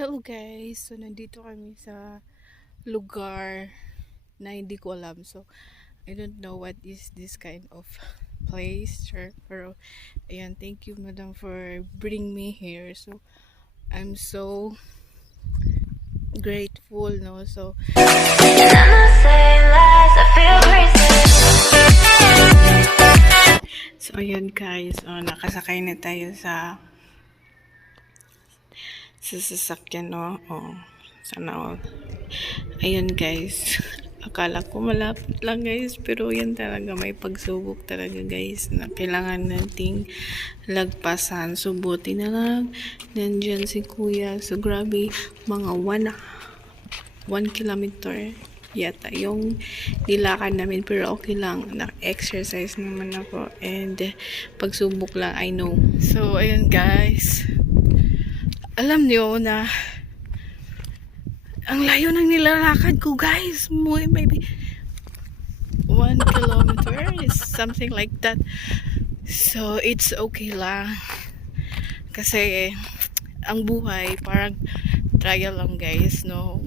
Hello guys! So nandito kami sa lugar na hindi ko alam. So I don't know what is this kind of place. Sure. Pero ayan, thank you madam for bringing me here. So I'm so grateful, no? So ayan guys, nakasakay na tayo sa sasakyan, no? Sana all. Ayun guys, akala ko malapit lang guys, pero yan talaga, may pagsubok talaga guys na kailangan nating lagpasan. So buti na lang nandyan si kuya. So grabe, mga 1 kilometer yata yung nilakad namin, pero okay lang, na-exercise naman ako, and pagsubok lang, I know. So ayun guys, alam niyo na ang layo ng nilalakad ko guys. Maybe 1 kilometer is something like that. So it's okay lang. Kasi ang buhay parang trial lang guys, no?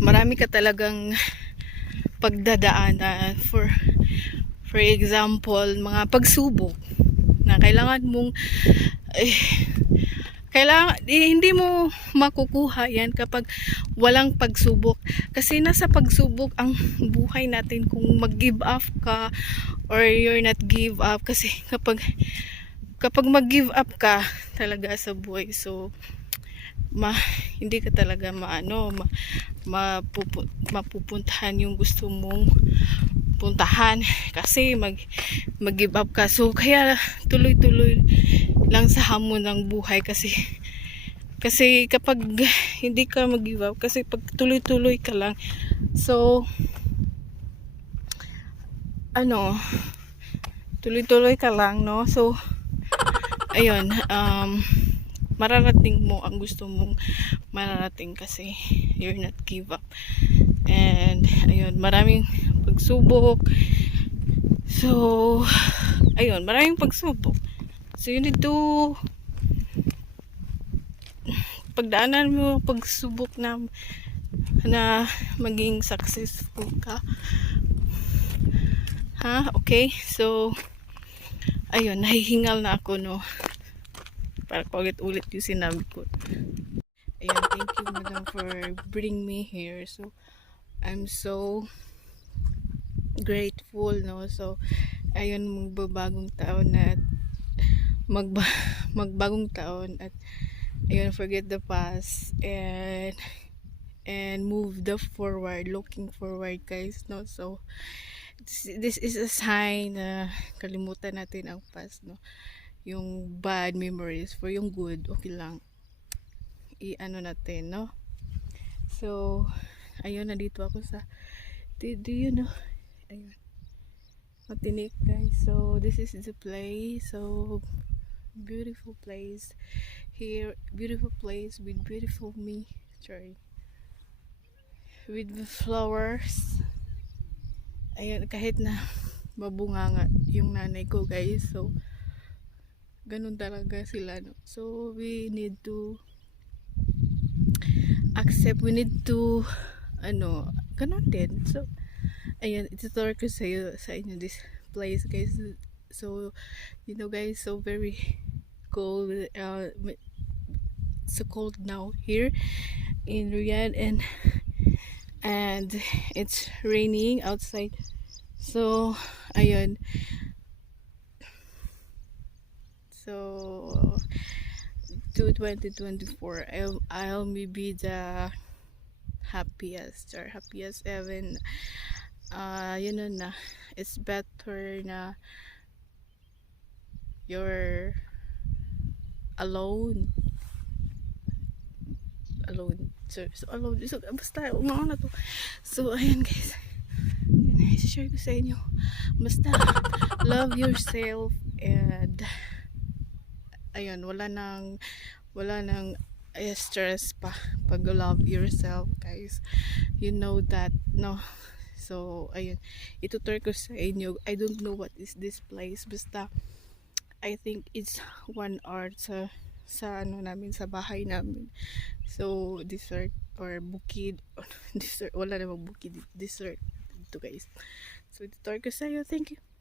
Marami ka talagang pagdadaanan. For example, mga pagsubok na kailangan mong hindi mo makukuha yan kapag walang pagsubok, kasi nasa pagsubok ang buhay natin, kung mag-give up ka or you're not give up. Kasi kapag mag-give up ka talaga sa buhay, so hindi ka talaga mapupuntahan yung gusto mong puntahan, kasi mag-give up ka. So kaya tuloy-tuloy lang sa hamon ng buhay, kasi kapag hindi ka mag-give up, kasi pag tuloy-tuloy ka lang, so tuloy-tuloy ka lang, no? So ayun, mararating mo ang gusto mong mararating, kasi you're not give up. And ayun, maraming pagsubok. So ayun, maraming pagsubok. So you need to pagdaanan mo pagsubok na maging successful ka. Okay? So ayun, nahihingal na ako, no? Para ulit-ulit yung sinabi ko. Ayun, thank you madam for bringing me here. So I'm so grateful, no? So ayun, magbabagong taon at magbagong taon, at ayun, forget the past and move the forward, looking forward guys, no? So this is a sign na kalimutan natin ang past, no? Yung bad memories, for yung good, okay lang natin, no? So ayun, nandito ako sa do you know, ayun, Matinik guys. So this is the place. So beautiful place here, beautiful place with beautiful sorry, with the flowers. Ayun, kahit na mabunganga yung nanay ko guys, so ganun talaga sila, no? So we need to accept, we need to ganun din. So ayun, itutur ko sa inyo this place guys. So you know guys, so very cold, so cold now here in Riyadh, and it's raining outside. So ayun, so to 2024, I'll be the happiest even na it's better na you're alone. So alone, so basta na to. So ayun guys, i-share ko sa inyo, basta love yourself, and ayun, wala nang stress pa pag love yourself guys, you know that, no? So ayun, itutur ko sa inyo. I don't know what is this place, basta I think it's 1 hour sa ano namin, sa bahay namin. So dessert or bukid dessert, wala namang bukid, dessert ito guys. So dito ko sa'yo, thank you.